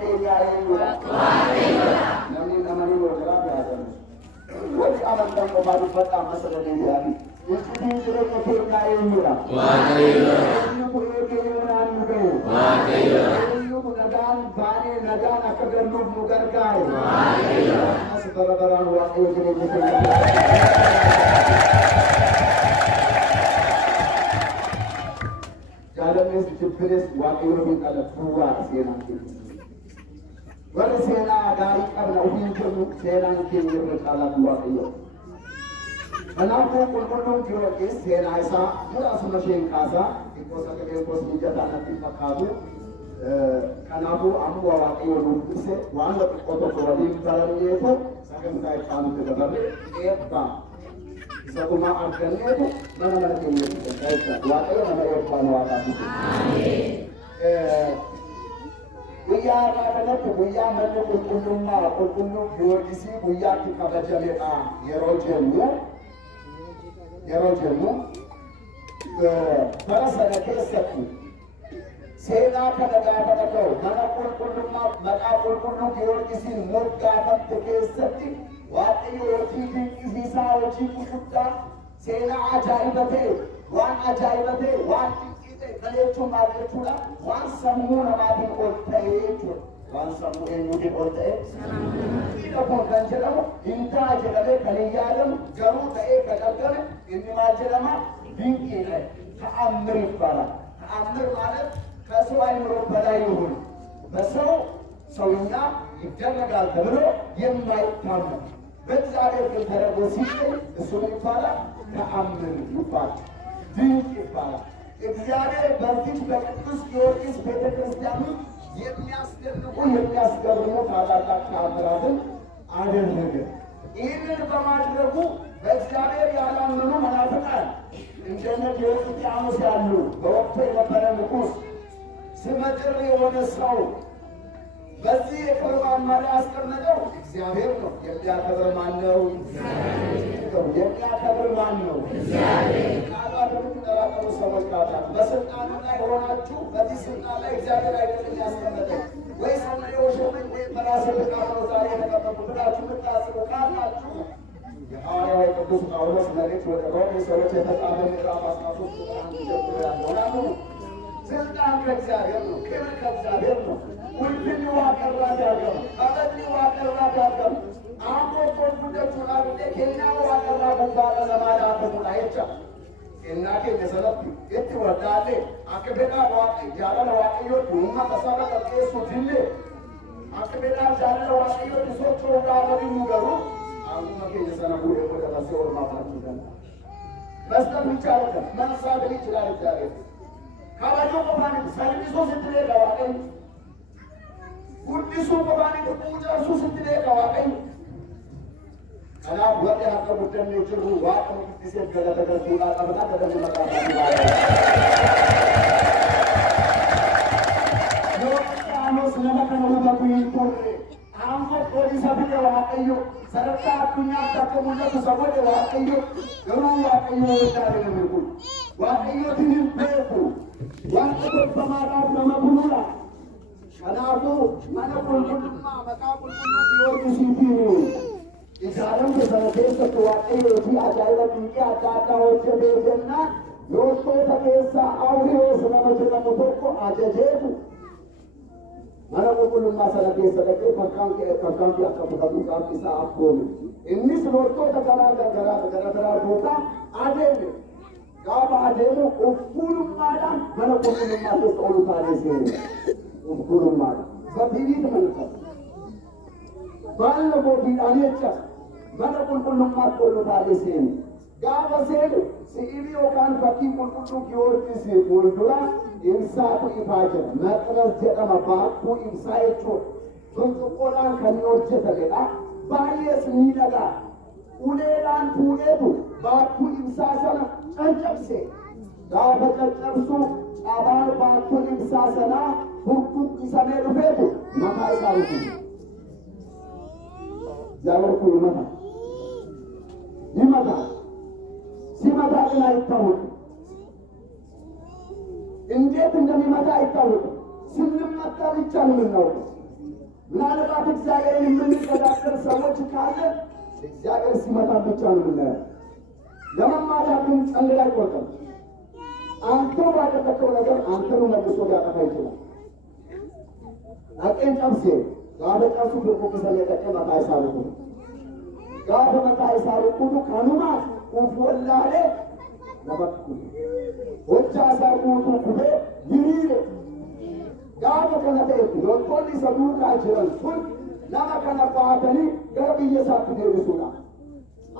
keenya eenyudha? Namni namani yoo jiraate haa ta'u. Wanti amantaan qofaa dubbata amma sagalee biraati. Ibsitiin jireenya keenya eenyudha? Eenyutu eegeyyoo naannu ga'e? Eenyutu nagaan baanee nagaan akka galluuf nu gargaare? Ammas bara baraan waaqayyo jireenya keenya jaalannees jibbinees waaqayyo nuuf dhala duwwaa seenaan keenya. Warri seenaa gaarii qabna ofiin jennu seenaan keenya irra caalaa waaqayyo. Kanaafuu qulqulluun Giyoorgis seenaa isaa muraasuma isheen kaasaa xiqqoo sagaleen kos mijataa natti fakkaatu. Kanaafuu amma waaqayyo nuuf ibse waan xiqqoo tokko waliin baranneetu sagantaa itti dabarre eebbaa isa dhumaa arganneetu mana mana keenyatti jecha waaqayyo nama eebbaan waaqaatisu. Guyyaa kanatti guyyaa manni qulqullummaa qulqulluu Giyoorgisii guyyaatti kabajamedha yeroo jennu bara sana keessatti seenaa kana gaafa dhaga'u mana qulqullummaa maqaa qulqulluu Giyoorgisiin moggaafatte keessatti waaqayyo hojii dinqisiisaa hojii guddaa seenaa ajaa'iba ta'e waan dinqii ta'e kana jechuun maal jechuudha? Waan sammuu namaatiin ol ta'e jechuudha. Waan sammuu eenyuutiin ol ta'e dinqiidha kun kan jedhamu hin ta'a jedhamee kan hin yaadamu garuu ta'ee kan argame inni maal jedhama? Dinqiidha. ተአምር ይባላል። ተአምር ማለት ከሰው አይምሮ በላይ የሆነ በሰው ሰውኛ ይደረጋል ተብሎ የማይታመን በእግዚአብሔር ግን ተደርጎ ሲገኝ እሱ ይባላል ተአምር ይባላል፣ ድንቅ ይባላል። እግዚአብሔር በዚች በቅዱስ ጊዮርጊስ ቤተክርስቲያን የሚያስደንቁ የሚያስገርሙ ታላላቅ ተአምራትን አደረገ። ይህንን በማድረጉ በእግዚአብሔር ያላመኑ መናፍቃን እንደነ ዲዮቅልጥያኖስ ያሉ በወቅቱ የነበረ ንጉሥ ስመጥር የሆነ ሰው በዚህ የክብር ማማ ላይ ያስቀመጠው እግዚአብሔር ነው። የሚያከብር ማን ነው? የሚያከብር ማን ነው? ቃላት የምትጠራጠሩ ሰዎች ካላችሁ በስልጣኑ ላይ ሆናችሁ በዚህ ስልጣን ላይ እግዚአብሔር አይደለም ያስቀመጠው ወይ ሰማይ ወሸመኝ ወይ በራሴ ብቃት ነው ዛሬ የተቀመጡ ብላችሁ የምታስቡ ካላችሁ የሐዋርያው የቅዱስ ጳውሎስ መልእክት ወደ ሮሜ ሰዎች የተጻፈ ምዕራፍ 13 ቁጥር 1 ጀምሮ ያለው ስልጣን ከእግዚአብሔር ነው፣ ክብር ከእግዚአብሔር ነው። ሁሉን ዋቀራት ያገም አበድ ዋቀራት ያገም አሞ ቆንጆቹ አብደ ከኛ ዋቀራ ባለ ለማዳት ሙላይቻ እና ከነሰለፍ እት ወዳለ አከበዳ ዋቀ ጃላ ዋቀዮ ዱማ ተሰራ ከሱ ድል አከበዳ ጃላ ዋቀዮ ሶቾ ጋር ይሙገሩ አሁን ከነሰለፉ ወደ ተሰወር ማፋት ይላል በስተም ይቻላል መንሳብ ይችላል እግዚአብሔር ካባጆ ቆማን ሰርቪሱ ስትለ ጋዋቀኝ ጉዲሱ ቆማን ቁጫሱ ስትለ ጋዋቀኝ አና ወደ ሀቀ ሙደን ይችሩ ዋቀ ሙዲስ ገለተገቱ አቀበታ ተደም መጣጣ ይባላል ዮርዳኖስ ለመከነው በኩይንቶር አምቦ ፖሊስ አብለ ዋቀዩ ሰረታ አዱኛ ተከሙለት ሰቦደ ዋቀዩ ገሩ ዋቀዩ ወዳለ ነው ዋቀዩ ትንም በቁ ዋቀዩ በማዳት ለመቡላ ከናቡ ማነቁል ሁሉማ መቃቁል ሁሉ ጊዮርጊስ ኢዛለም በሰነቴስ ተዋቀዩ አጃይባ ዲቂ አዳዳዎች በደና ዮቶ ተከሳ አውሪዮስ ለመጀመሩ ተቆ አጀጀቱ ማነቁልማ ሰነቴስ ተከተ ፈካንኪ አከፈቱ ቃቂሳ አቆም እንስ ሎቶ ተከራገራ ቦታ አደለ ጋባ አደሉ ኡፉሉማዳ ማነቁልማ ተቆሉ ታሪስ ኡፉሉማዳ በቢቢት መልከት ባለ ቦዲዳኔቻ ማነቁልማ ተቆሉ ታሪስ ጋባ ሴሉ ሲኢቢ ኦካን ፈኪ ቁልቁሉ ጊዮርጊስ ወልዱራ ኢንሳቱ ኢፋጀ መቅረዝ ጀጠማ ባኩ ኢንሳይቹ ብርጭቆላን ከሚወጀ ተገዳ ባየስ ሚደጋ ኡሌላን ፉሌቱ ባኩ ኢንሳሰና ጨንጨብሴ ጋፈ ጨጨብሱ ጫባር ባኩ ኢንሳሰና ሁርኩ ኢሰሜ ዱፌቱ መካይ ሳሩቱ ዛወርኩ ይመታ ሲመታ ግን አይታወቅም። እንዴት እንደሚመታ አይታወቅም። ስንመታ ብቻ ነው የምናውቀው። ምናልባት እግዚአብሔርን የምንከዳደር ሰዎች ካለ እግዚአብሔር ሲመታ ብቻ ነው የምናየው። ለመማታትን ጸልይ አይቆርጥም። አንተ ባደረከው ነገር አንተኑ መልሶ ሊያጠፋ ይችላል። አቄን ጨብሴ ጋበ ጨብሱ ብርቁ ሰለቀቀ መጣይ ሳልኩ ጋበ መጣይ ሳልኩ ካኑማ ወላለ ለበኩ ወጫ ሳርሙቱ ኩበ ይሪሬ ጋበ ከነተ ዶንቶኒ ሰዱቃ ጅረን ሱን ለማ ከነባተኒ ገርብየ ሳት ደብሱና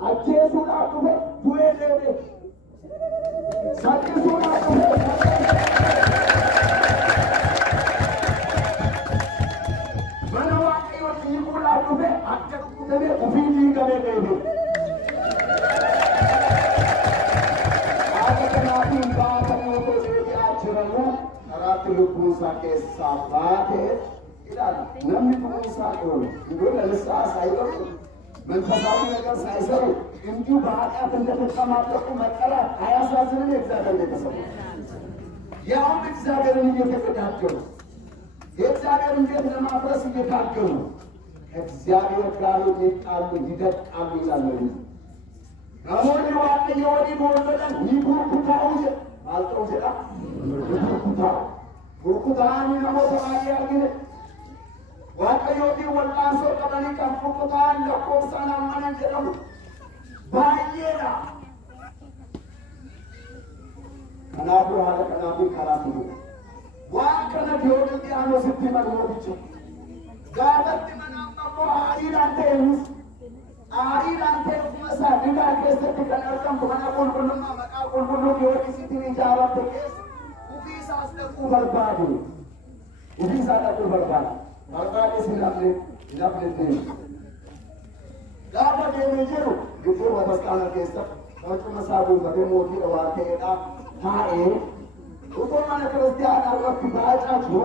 አጄሱና ኩበ ዱዌ ደቤ ሳቅሱና ኩበ Lukusa keessa baate ilaala namni kunuunsaa oolu iddoo lalisaa saayidoo መንፈሳዊ ነገር ሳይሰሩ እንዲሁ በኃጢአት እንደተጠማጠቁ መቀራት አያሳዝንም? የእግዚአብሔር ቤተሰብ ያውም እግዚአብሔርን እየተገዳደሩ የእግዚአብሔርን ቤት ለማፍረስ እየታገሉ ከእግዚአብሔር ጋር የሚጣሉ ይደቃሉ ይላል። ናሞኒ ዋቀየ ወዲ በወለደን ይጉርኩታው ማልጠው ጀዳ ይጉርኩታው ጉርኩታኒ ነሞተ ማያግነ ዋቀዮቲ ወላንሶ ቀበኒ ቀንፉቁታን ለኮሳና ማነ ጀደሙ ባየዳ ከናፉ ሀለ ከናፉ ከራፉ ዋከነ ዲዮቅልጥያኖ ስትመር ሞትች ጋበት መናመሞ አሪዳንቴንስ መሳ ድጋ ኬሰት ከነርቀም ከነ ቁልቁልማ መቃ ቁልቁሉ ዲዮቂ ሲቲኒ ጃራት ኬስ ኡፊሳ አስደቁ በርባዱ ኡፊሳ አስደቁ በርባዱ Marbaade sinafne gaafa deemee jiru gidduu bataskaana keessa barcuma saabuu batee mootii dhawaa ta'edha taa'ee utoo mana kiristaanaa irratti baacaa jiru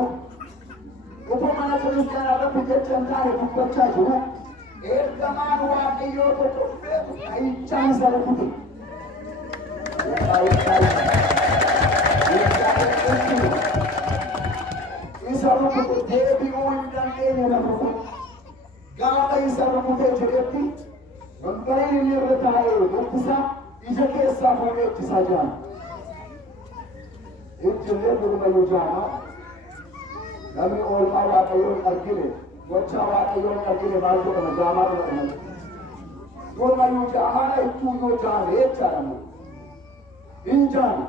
utoo mana kiristaanaa irratti jecha hin taane dubbachaa jiru ergamaan waaqayyoo tokko dhufeetu dhahichaan isa rukute. Isa rukute deebi'uu hin dandeenye lafa gaafa isa rukutee jedhetti wantoonni inni irra taa'ee dubbisaa ija keessaa fuudhee ittisaa jira. Ijjillee durumayyuu jaama namni oolmaa waaqayyoon argine gochaa waaqayyoon argine maal godhama jaamaa godhama. Durumayyuu jaamaadha ittuuyyuu jaame jechaadha. Hin jaame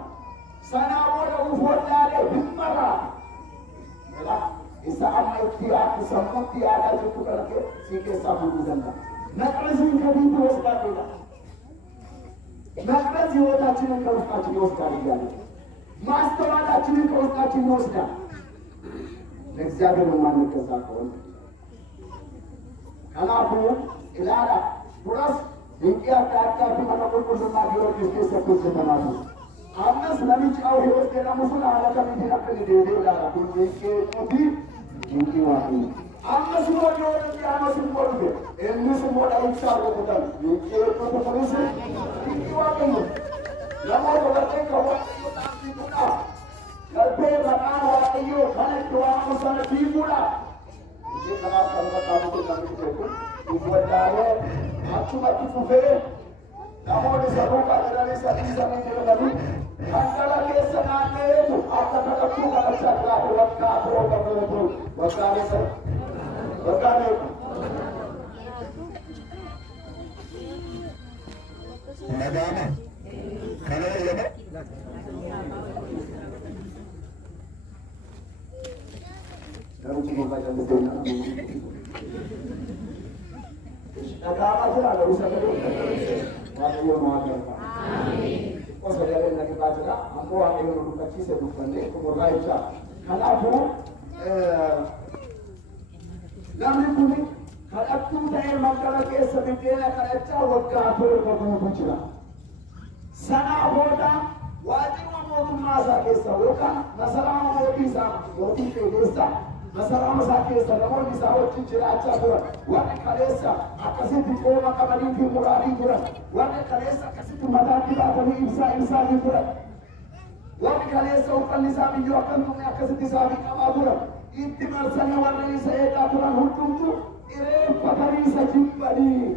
sanaa booda uffannaalee hin maraa. Isa amma itti yaadu sammuutti yaadaa jirtu kana si keessaa fuudhuu danda'a. Maqrasiin kamiitu ወስዳለሁ መቅረዝ ህይወታችንን ከውስጣችን ይወስዳል እያለ ማስተዋላችንን ከውስጣችን ይወስዳል። ለእግዚአብሔር የማንገዛ ከሆነ ከናፉ ኢላላ ዱረስ ድንቂ አካካፊ መነቁርቁርና ጊዮርጊስ ኬሰቶች ተማቱ አምነስ ለሚጫው ህይወት ገዳሙሱን አለከሚት ነቅል ዴዴ ላላ ኩንቄ ቁቲ ድንቂ ዋቂ አምነስ ወዲዮ ያመስ ወርደ እንስ ሞዳ ይቻሉ ተታል ድንቂ ቁቲ ፖሊስ ድንቂ ዋቂ ለሞት ወርደ ከወጥ ታንቲቱና ከልቤ በጣም ዋቂዮ ከነድዋ ሙሰነ ቢሙላ እጄ ከናፍ ከመጣሙ ተቀምጡ ይወዳለ አቹመት ፉፌ namoonni sabuu qaadadanii sadii samii jedhamanii kankala keessa naanneetu akka kadhattuu kadhachaa jiraatu waggaa biroo qabeetu waggaa meeqa nagaama kana jedhama garuuti gurbaa jalliseenna nagaama jira garuu sagalee waaqayyo maaqarfa qosa dalee nagaa jira ammoo waaqayyo nu dubbachiise dubbanne kumurraa jecha kanaafuu namni kun kadhattuu ta'ee maqala keessa biddeena kadhachaa waggaa torba guutuu jira. Sanaa booda waajjiruma mootummaa isaa keessa yookaan masaraa mootii isaa mootii keessa masaraa isaa keessa namoonni isaa wajjin jiraachaa turan warri kaleessa akkasitti qooma qabanii fi muraanii turan warri kaleessa akkasitti mataatti baatanii ibsaanii turan warri kaleessa uffanni isaa biyyoo akkan tumne akkasitti isaa fi qabaa turan itti marsanii warri isa eegaa turan hundumtu irreeffatanii isa jibbanii.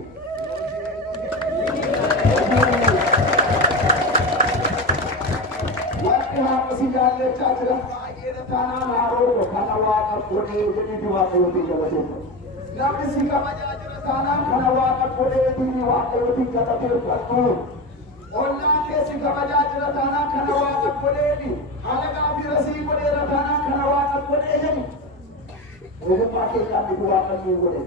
Waaqni haqa si jaallachaa jira baay'eedha taanaan haaroo kana waaqa godhee jedhiti waaqayyootiin galateeffatu. Namni si kabajaa jira taanaan kana waaqa godheetiin waaqayyootiin galateeffatu. Ollaan keessi kabajaa jira taanaan kana waaqa godheeni. Halagaa fi rasii godheera taanaan kana waaqa godhee jedhi. Ogummaa keenyaan bitu waaqayyoon godhe.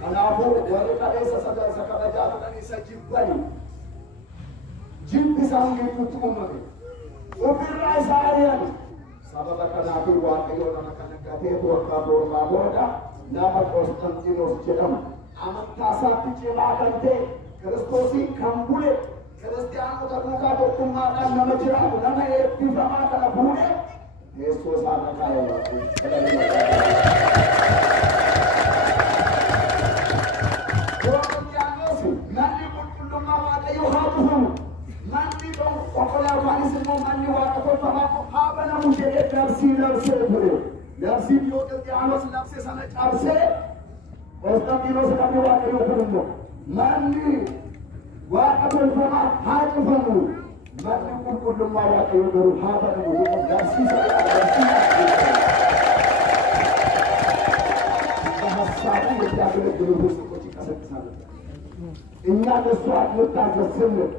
Kanaafuu warri qabeessa isa kabajaa turan isa jibbani. Jibbi isaan gidduutti uumame. Ofirraa isaa ari'an. Sababa kanaatiin waaqayyoo nama kana gatee waggaa boormaa booda nama Qostanxiinoos jedhama. Amantaa isaatti cimaa kan ta'e Kiristoosii kan bule kiristaanota duukaa tokkummaadhaan nama jiraatu nama eebbifamaa kana fuudhe teessoo isaa irra kaa'ee manni qulqullummaa waaqayyoo haa buufamu. Manni konkolaataan immoo manni waaqa tolfamaa haa banamu jedhee labsii labsee ture. Labsii Diyoqilxiyaanos labse sana cabsee Qostanxiinoos namni waaqayyoo kun immoo manni waaqa tolfamaa haa cufamu. Manni qulqullummaa waaqayyoo garuu haa banamu jedhee labsii ሀሳቡ የሚያገለግሉ ሰዎች ይቀሰቅሳሉ። እኛ ለእሱ አድምታገስ ስንል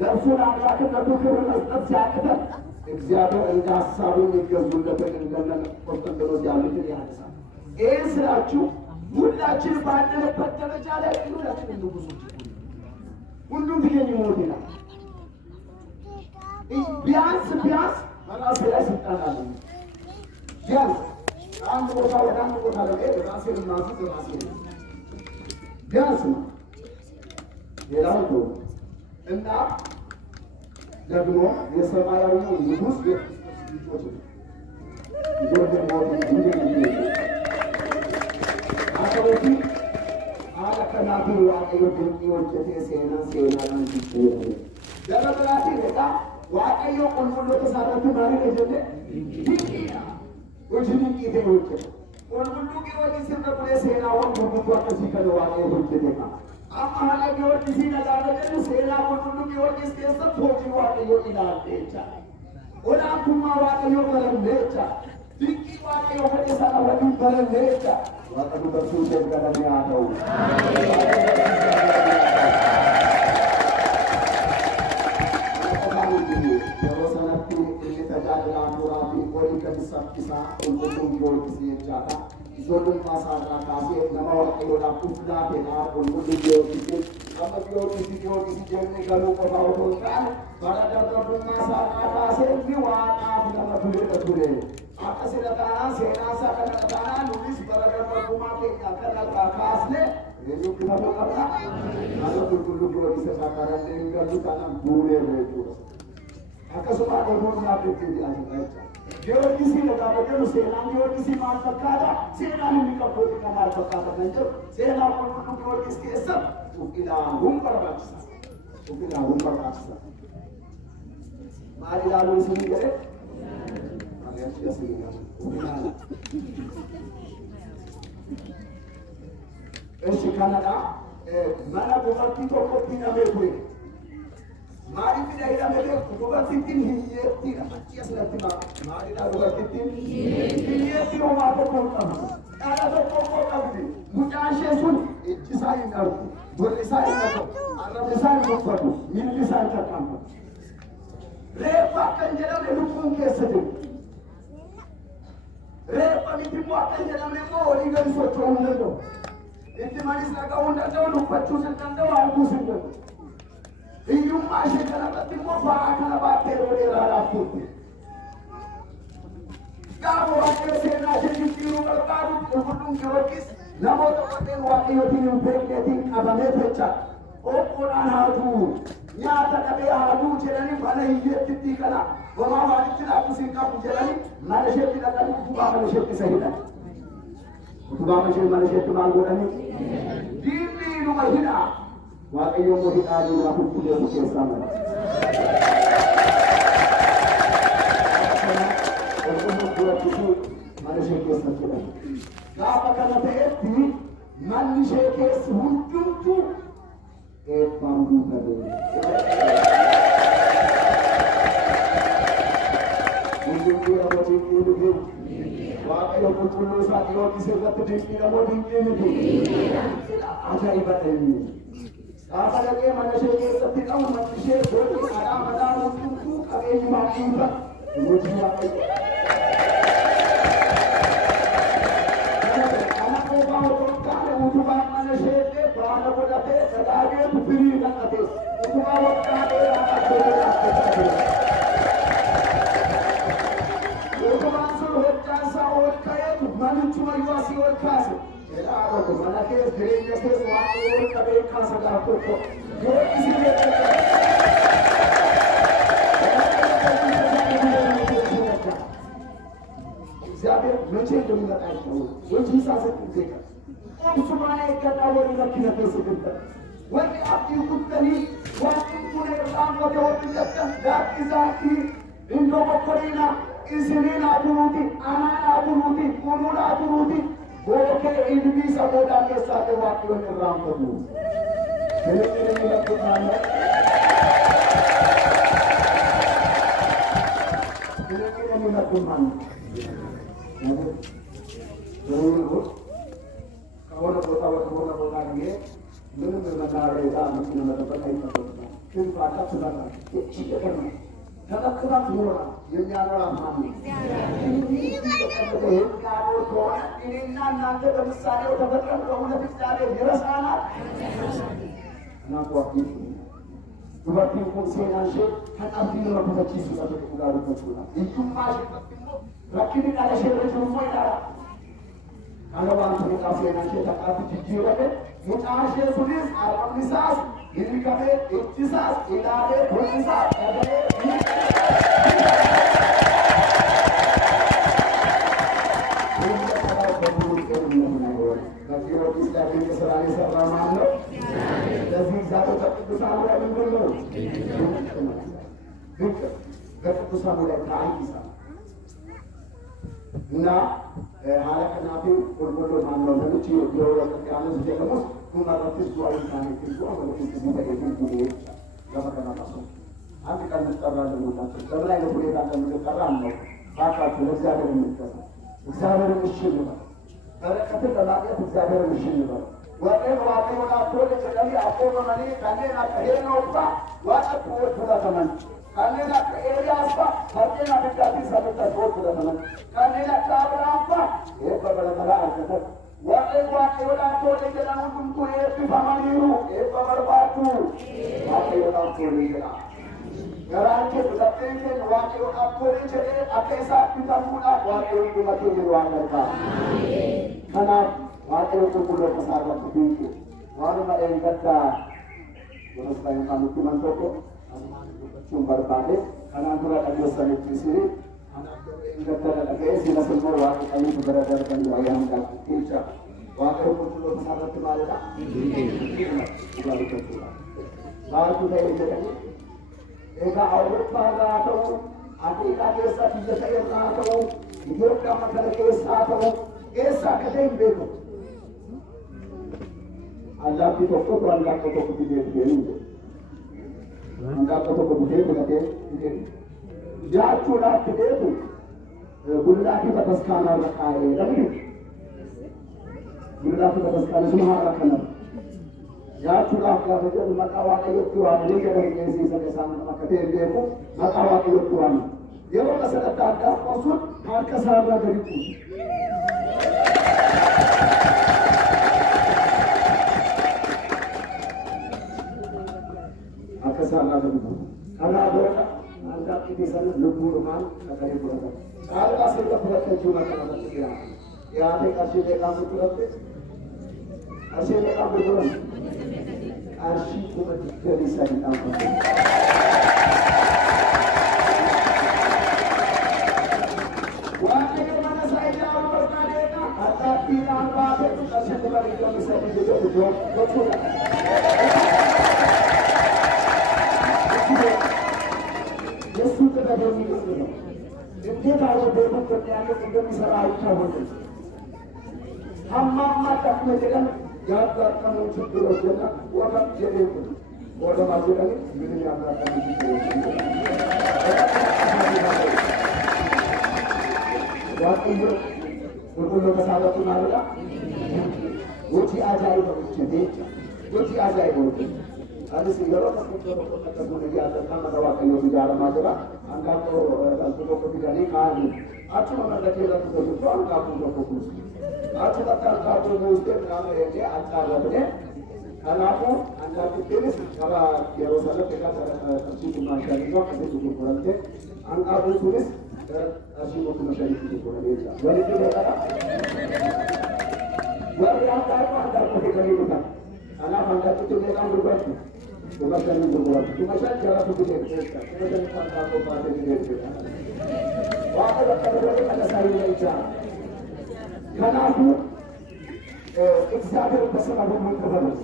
ለእርሱን አምላክነቱ ክብር መስጠት ሲያቅተን እግዚአብሔር እንደ ሀሳቡ የሚገዙለትን እንደነ ቆስጠንጢኖስ ያሉትን ያነሳል። ይህን ስላችሁ ሁላችን ባለንበት ደረጃ ላይ ሁላችን ንጉሶች ሁሉም ብዬን ይሞት ይላል። ቢያንስ በራሴ ላይ ስልጣን አለ። ቢያንስ አንድ ቦታ ወደ አንድ ቦታ ለመሄድ ራሴን ማዘዝ ራሴ ነው። ቢያንስ ነው። ሌላው ነው እና ደግሞ የሰማያዊ ንጉሥ የክርስቶስ ልጆች አከበቲ አለከናቱ ዋቀዮ ድንቂዎች ሴና አንቺ ደረብራቲ ለታ ዋቀዮ ቆንቆሎ ተሳረቱ ማለት ነው። ድንቂያ ወጅን ቂቴዎች ቆንቆሎ ቂሮች ሲተቆለ ሴና ወን ጉጉቷ ከዚህ ከዋቀዮ ወጅቴማ አማሃላ ጊዮርጊ ሲነጋገሩ ሴና ቆንቆሎ ጊዮርጊስ ከሰብ ፎጂ ዋቀዮ ኢላልቴቻ ወላኩማ ዋቀዮ ከለምሌቻ ድንቂ ዋቀዮ ከሰና ወዲ ከለምሌቻ ዋቀዮ በሱ ደገለሚያ ነው። Isolun masalah kasih nama orang orang pula benar untuk dijual sama dijual jenis kalau kau tahu pada dalam masalah kasih ni warna nama boleh apa sedangkan senasa kadang-kadang nulis pada dalam rumah kita kadang kasih ini kita bukan kalau dulu bisa sekarang ini kalau tanam boleh itu akan semua orang nak jadi aja ጊዮርጊስ ለጋበደሉ ሴና ጊዮርጊስ ማን ፈካዳ ሴና የሚቀበሉ ከማል ፈካዳ ነበር ሴና ሁሉ ጊዮርጊስ ከሰብ ኡቂላ ሁንቀርባስ ማዲላሉ ሲገረ ማሪያች ያስገኛ እሺ ካናዳ ማና ቦታቲ ተቆጥኛ በኩይ Mari kita hidup hidup, bukan titin hiyeti, macam selama mari dah bukan titin hiyeti orang apa pun tak. Ada tu pun tak boleh. Bukan sesuatu desain aku, berdesain aku, ada desain aku, mil desain aku. Lepas kenjalan lelupun kesejuk. Lepas itu buat kenjalan lemo, lihat sesuatu orang tu. Itu manis laga orang tu lupa cuci tanda aku sendiri. Iyum masih kena bertemu bahkan bater oleh rafut. Kamu akan sena jadi kiri berkaru untuk Georgis. Nama terpaten wakil tim berketing abang pecah. Oh Quran hadu. Nyata kami hadu jelani mana hijab titik kana. Bawa wajib tidak pusingkap jelani. Malaysia tidak akan buka Malaysia kesahidan. Buka Malaysia itu malu ni. Dini rumah hina. Waaqayyo mo hitaali na kukulo sa kesama. Kung mo pura kisu, manishee keessatti dhabe. Gaafa kana ta'etti manni ishee keessi hundumtu eebbaan guutame. Hundumtuu nama dinqii miti. Waaqayyo qulqulluu isaa dhiyoottis irratti dinqii namoo dinqii miti. Ajaa'iba ta'e. Gaafa dhaqee mana ishee keessatti qabu manni ishee boqii alaa madaa hundumtuu qabeenyumaa dhiiba. Hojii waaqayyo. Kana qofa otoo hin taane utubaan mana ishee baana godhatee sagaageetu firii naqate. Utubaa waggaa dheeraa qabdee naqate. Utubaan sun hojjaan isaa ol ka'eetu manichuma yoo asii ol kaase. Jedhaa mana keessa jireenya keessa waan ol qabee kaasa gaaf tokko. Yoo isin እግዚአብሔር መቼ እንደሚመጣ አይታወቅም። ወንጂ ሳሰጥ ዜጋ ቁስማኔ ከዳወሪ ለኪነተ ስግበ ወንጂ አብዲ ኩተኒ ዋንኩነ ራም ወደ ለተን ዳክዛቲ እንዶ በኮሪና ኢስኒና ዱሩቲ አማና ዱሩቲ ኩኑና ዱሩቲ ቦኬ ኢድቢ ሰቦዳ ከሳተ ዋቂውን ራም ተዱ ስለዚህ ለተናነ ስለዚህ ለተናነ ከሆነ ቦታ ወደ ቦታ ጊዜ ምንም መናሪያ ጋር መኪና መጠበቅ አይጠበቅም። ግን ባታ ስለና ይችላል ተጠቅማ ትኖራ የሚያኖራ ማን እኔና እናንተ በምሳሌው ተፈጥረን በእውነት እግዚአብሔር ይረሳናል እና ቋቂ ዱባቲ ኮንሴናንሽ ከጣምቲ ነው በተቺ ሲሰጥ ጋር ተጥቷል ይቱማሽ Rakini ada share rumah ida. Kalau orang tu tak boleh nak share tak jujur ada. Muka share tulis alam nisas, ini kami iktisas, idare, bernisas, ada. Ini kalau berburu kerana mana? Nanti orang kita ini serani serama mana? Jadi jatuh tapi tu sama orang dulu. Bukan, betul tu sama orang lain kisah. እና ሀለቀናፊ ወርወዶ ማንነው ለምጭ የቢሮ ያለው ሲጀምሩስ ሁማራትስ ዱአልታኔ ዱአ ወለኪ ሲባል ይሁን ለማከናማሱ አንድ ቀን ተጠራለ ሞታቸው በምን አይነት ሁኔታ እንደምንጠራ ነው ባካችሁ ለእግዚአብሔር እንተሰ እግዚአብሔር ምሽል ነው በረከት ለማግኘት እግዚአብሔር ምሽል ነው ወቀን ዋቀ ወላ ቶለ ከደሊ አቆመ ማኒ ካኔና ከሄኖባ ዋቀት ወደ ተመን ካኔና ከኤልያስባ ካኔና ከዳቲ ሰበታ ወደ ተመን ካኔና ከአብርሃምባ የበበለመላ አከተ ወቀን ዋቀ ወላ ቶለ ከዳኑ ሁሉ የቢፋማኒሩ የበበርባቱ ዋቀ ወላ ቶለ ይገራ ገራንኬ በተጠንከን ዋቀ ወላ ቶለ ቸደ አከሳ ቢታሙና ዋቀ ወላ መቶ ይዋቀርባ አሜን ከና ዋቀ ወላ ተሳራቱ ቢንኩ ዋኑ ማኤንከታ ወረስታን ካኑቱ መንቶኮ sumber bade karena dura kadosan itu sini anak kita lagi sih semua waktu kami berdasarkan wayang kaki kita waktu itu pesawat kembali tak baru keluar lalu kita ini eka awal pada atau adik adik sahaja saya atau hidup kamu kerja kesa atau kesa kerja itu Allah itu kotoran tak kotor dia ini Anda kata kemudian berkata, jatuh lah kita tu, bulan kita paskan orang kaya, lagi, bulan kita paskan semua orang kaya. Jatuh lah kita tu maka waktu itu Tuhan ini kita mengisi sama-sama maka dia pun maka waktu itu Tuhan. Dia orang kesana tak maksud harga sama dari itu. Kesana dulu. Karena ada anda ini sana lumpur rumah kali berada. Kalau kasih kita cuma kalau kita ya ada kasih mereka berada. Kasih mereka berada. Kasih cuma dari saya tambah. Waktu mana saya jauh berkata, ada bilang apa itu kasih kembali ke bisa dijual betul. Yesus sudah bermimpi. Dia tahu betul kerja ትላልቅ እንደሚሰራ አይታወቅም። ሀማማ ጠቅመ ጀለን ያጋጠሙ ችግሮችና ወቀት የሌሉ ወደ ማጀለን ምንም ያጋጠሙ ችግሮች ዋቅዮ ሁሉ ተሳበቱ ናላ ወጪ አጃይ ነው ቤት ወጪ አጃይ ነው አዲስ ይገሮ ተከተለ ተከተለ ያለና ማዋቀዮ ቢዳራ ማጀራ አንዳንዶ አልቶ ከቢዳኒ ካኒ አቹ መመለከለ ተቆጥቶ አንካቡ ተቆጥቶ አቹ ተካርካቡ ውስጥ ምናምን እንደ አንታረበደ ካላፉ አንዳንዱ ቴኒስ ከራ የሮሰለ ተካተ ተርሲቱ ማሻሪኖ ከዚህ ጉርጉራንቴ አንካቡ ቱሪስ ተርሲቱ ማሻሪኖ ጉርጉራንቴ ወልድ ለቀራ ወልድ አንታሩ አንታሩ ከከሊሙታ አላፍ አንታሩ ተሌላም ጉርጓት Kumasan yung buwan. Kumasan, kaya ko binibigay ka. Kumasan yung pangkako pa rin binibigay ka. Baka lang kami na sa'yo na isa. Kanapo, example pa sa mabumong kabalos.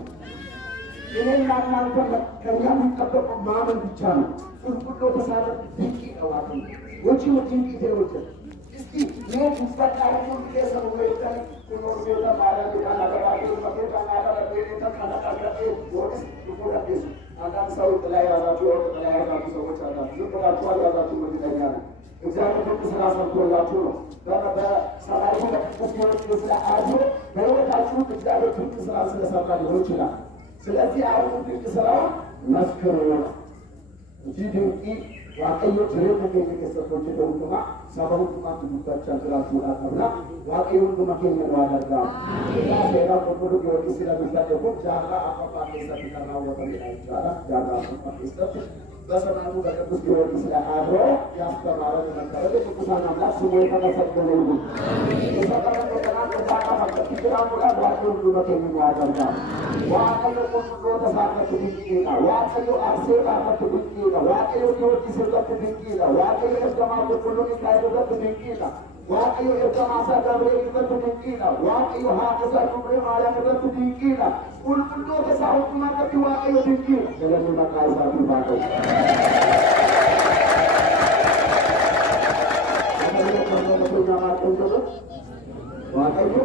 Inailan lang pa kanya mong kapag pagmaman di tiyan. Kulkulo pa sana, biki awakan. Wachi mo tingki tayo dyan. Iski, yung gusto tayo mong kaya sa mga ito, kung ordo na parang nagawagin, makita nga na nagpilita, kanakagati, oris, lukulat iso. Akan sahut telai ada jual telai ada bisa bercanda. Jika jual ada cuma di dalam. Example itu serasa jual jual. Dan ada salah itu mungkin istilah aja. Kalau kacu example itu serasa serasa jual cina. Selagi awak itu serasa masker. Jadi ini waktu cerita mungkin kita seperti itu cuma sabab cuma kita cakap surat karena waktu itu makin menguat dalam. Saya perlu jual istilah bisa jemput jaga apa bisa kita rawat di acara jaga apa bisa. Bahasa namu dah terus jual istilah agro yang sekarang dengan cara itu keputusan anda semua pada saat menunggu. Sekarang kita nak jaga apa kita mula waktu itu makin menguat dalam. Waktu itu pun kita sangat sedikit. Waktu itu arsir sangat sedikit. Waktu itu jual istilah sedikit. Waktu itu jamaah perlu kita itu sedikit. Waktu itu masa gabriel itu sedikit. Waktu itu hafizah kubri malam itu sedikit. Untuk kesahut maka waktu itu sedikit. Jangan memakai satu batu. Waktu itu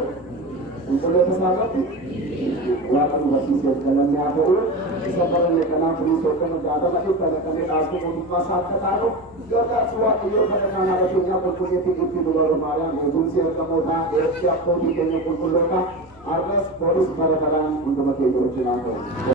untuk kesahut waktu masih dalamnya apa sekarang lekana perusahaan menjadi lagi pada kami asli untuk masyarakat taruh jika suatu yang pada mana punya punya titik dua rumah yang siap kemudian siap kau di dunia pun harus polis barang-barang untuk makin berjalan.